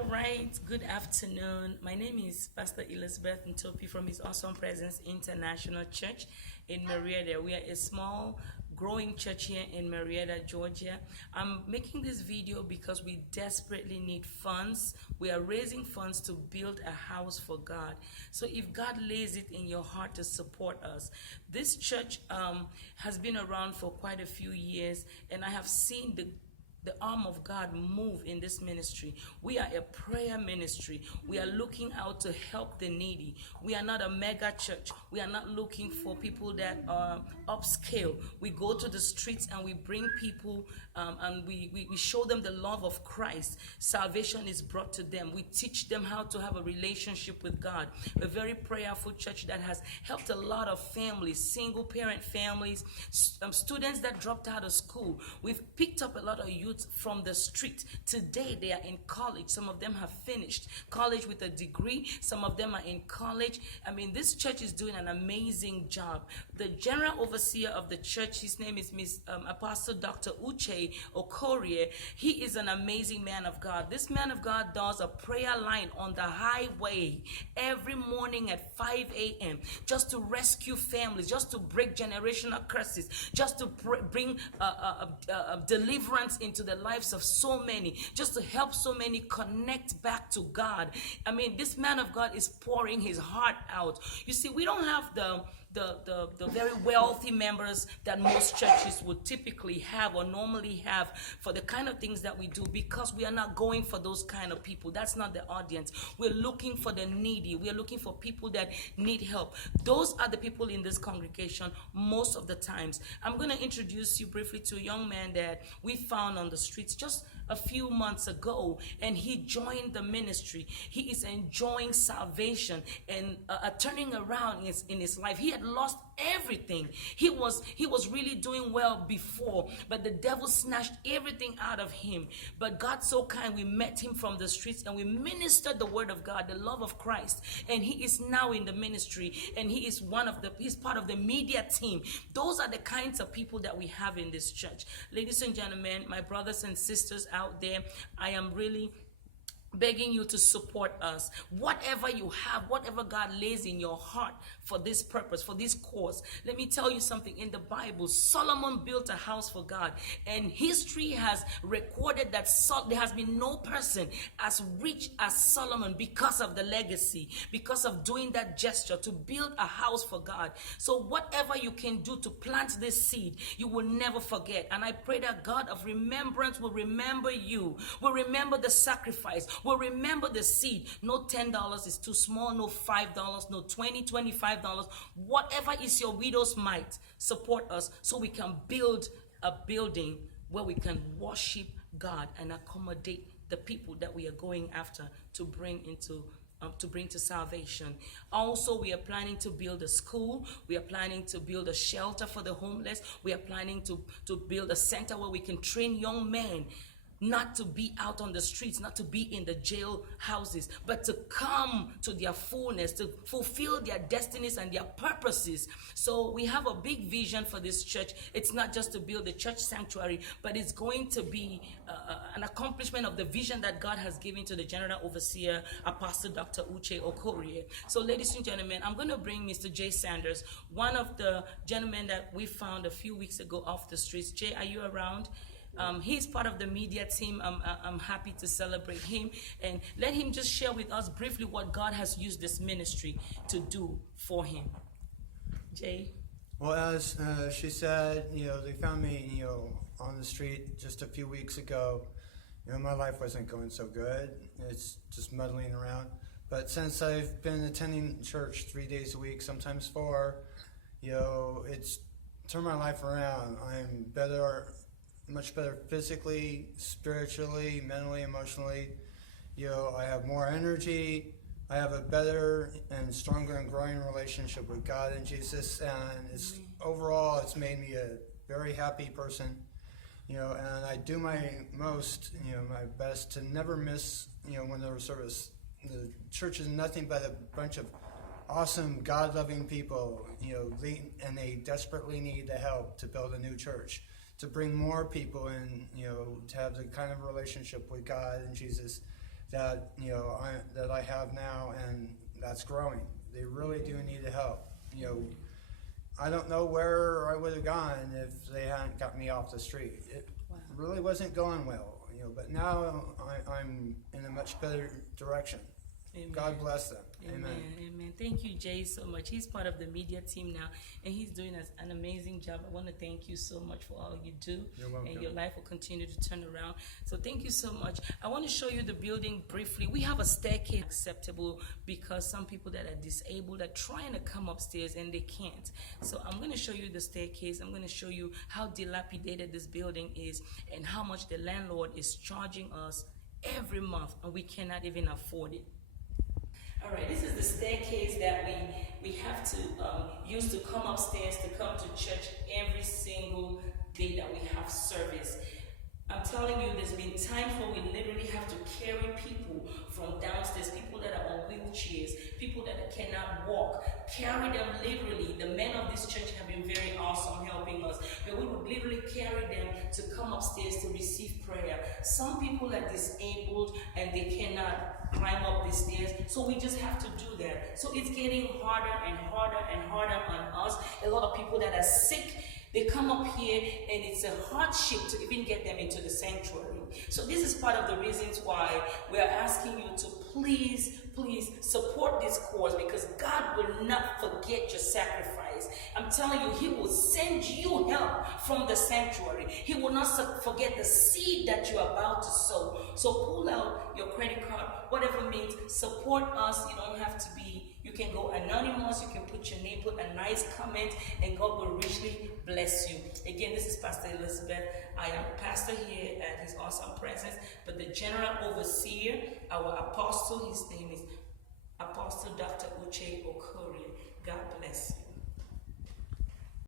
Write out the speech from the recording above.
All right, good afternoon. My name is Pastor Elizabeth Ntopi from His Awesome Presence International Church in Marietta. We are a small, growing church here in Marietta, Georgia. I'm making this video because we desperately need funds. We are raising funds to build a house for God. So if God lays it in your heart to support us, this church has been around for quite a few years, and I have seen the arm of God move in this ministry. We are a prayer ministry. We are looking out to help the needy. We are not a mega church. We are not looking for people that are upscale. We go to the streets and we bring people and we show them the love of Christ. Salvation is brought to them. We teach them how to have a relationship with God. A very prayerful church that has helped a lot of families, single parent families, students that dropped out of school. We've picked up a lot of youth from the street. Today they are in college. Some of them have finished college with a degree. Some of them are in college. I mean, this church is doing an amazing job. The general overseer of the church, his name is Apostle Dr. Uche Okorie. He is an amazing man of God. This man of God does a prayer line on the highway every morning at 5 a.m. just to rescue families, just to break generational curses, just to bring deliverance into the lives of so many, just to help so many connect back to God. I mean, this man of God is pouring his heart out. You see, we don't have the very wealthy members that most churches would typically have or normally have for the kind of things that we do, because we are not going for those kind of people. That's not the audience. We're looking for the needy. We're looking for people that need help. Those are the people in this congregation most of the times. I'm going to introduce you briefly to a young man that we found on the streets just a few months ago, and he joined the ministry. He is enjoying salvation and a turning around in his life. He had lost everything. He was really doing well before, but the devil snatched everything out of him. But God so kind, we met him from the streets and we ministered the word of God, the love of Christ, and he is now in the ministry, and he's part of the media team. Those are the kinds of people that we have in this church. Ladies and gentlemen, my brothers and sisters out there, I am really begging you to support us. Whatever you have, whatever God lays in your heart for this purpose, for this cause. Let me tell you something. In the Bible, Solomon built a house for God, and history has recorded that there has been no person as rich as Solomon because of the legacy, because of doing that gesture to build a house for God. So whatever you can do to plant this seed, you will never forget. And I pray that God of remembrance will remember you, will remember the sacrifice, will remember the seed. No $10 is too small, no $5, no $20, $25. Whatever is your widow's mite, support us so we can build a building where we can worship God and accommodate the people that we are going after to bring to salvation. Also, we are planning to build a school. We are planning to build a shelter for the homeless. We are planning to build a center where we can train young men not to be out on the streets, not to be in the jail houses, but to come to their fullness, to fulfill their destinies and their purposes. So we have a big vision for this church. It's not just to build a church sanctuary, but it's going to be an accomplishment of the vision that God has given to the General Overseer, Apostle Dr. Uche Okorie. So ladies and gentlemen, I'm going to bring Mr. Jay Sanders, one of the gentlemen that we found a few weeks ago off the streets. Jay, are you around? He's part of the media team. I'm happy to celebrate him and let him just share with us briefly what God has used this ministry to do for him. Jay? Well, as she said, they found me, on the street just a few weeks ago. My life wasn't going so good. It's just muddling around. But since I've been attending church 3 days a week, sometimes 4, it's turned my life around. I'm much better physically, spiritually, mentally, emotionally. I have more energy. I have a better and stronger and growing relationship with God and Jesus, and overall it's made me a very happy person. And I do my most, my best to never miss, when there's service. The church is nothing but a bunch of awesome, God-loving people, and they desperately need the help to build a new church, to bring more people in, to have the kind of relationship with God and Jesus that that I have now, and that's growing. They really do need the help. I don't know where I would have gone if they hadn't got me off the street. It really wasn't going well, but now I'm in a much better direction. Amen. God bless them. Amen. Amen. Thank you, Jay, so much. He's part of the media team now, and he's doing an amazing job. I want to thank you so much for all you do. You're welcome. And your life will continue to turn around. So thank you so much. I want to show you the building briefly. We have a staircase acceptable because some people that are disabled are trying to come upstairs and they can't. So I'm going to show you the staircase. I'm going to show you how dilapidated this building is and how much the landlord is charging us every month, and we cannot even afford it. All right, this is the staircase that we have to use to come upstairs to come to church every single day that we have service. I'm telling you, there's been times where we literally have to carry people from downstairs, people that are on wheelchairs, people that cannot walk, carry them literally. The men of this church have been very awesome helping us, but we would literally carry them to come upstairs to receive prayer. Some people are disabled and they cannot climb up the stairs, so we just have to do that. So it's getting harder and harder and harder on us. A lot of people that are sick, they come up here and it's a hardship to even get them into the sanctuary. So this is part of the reasons why we are asking you to please support this cause, because God will not forget your sacrifice. I'm telling you, He will send you help from the sanctuary. He will not forget the seed that you're about to sow. So pull out your credit card, whatever means, support us. You don't have to be, you can go anonymous, you can put your name, put a nice comment, and God will richly bless you. Again, this is Pastor Elizabeth. I am pastor here at His awesome presence, but the general overseer, our apostle, his name is Apostle Dr. Uche Okorie. God bless.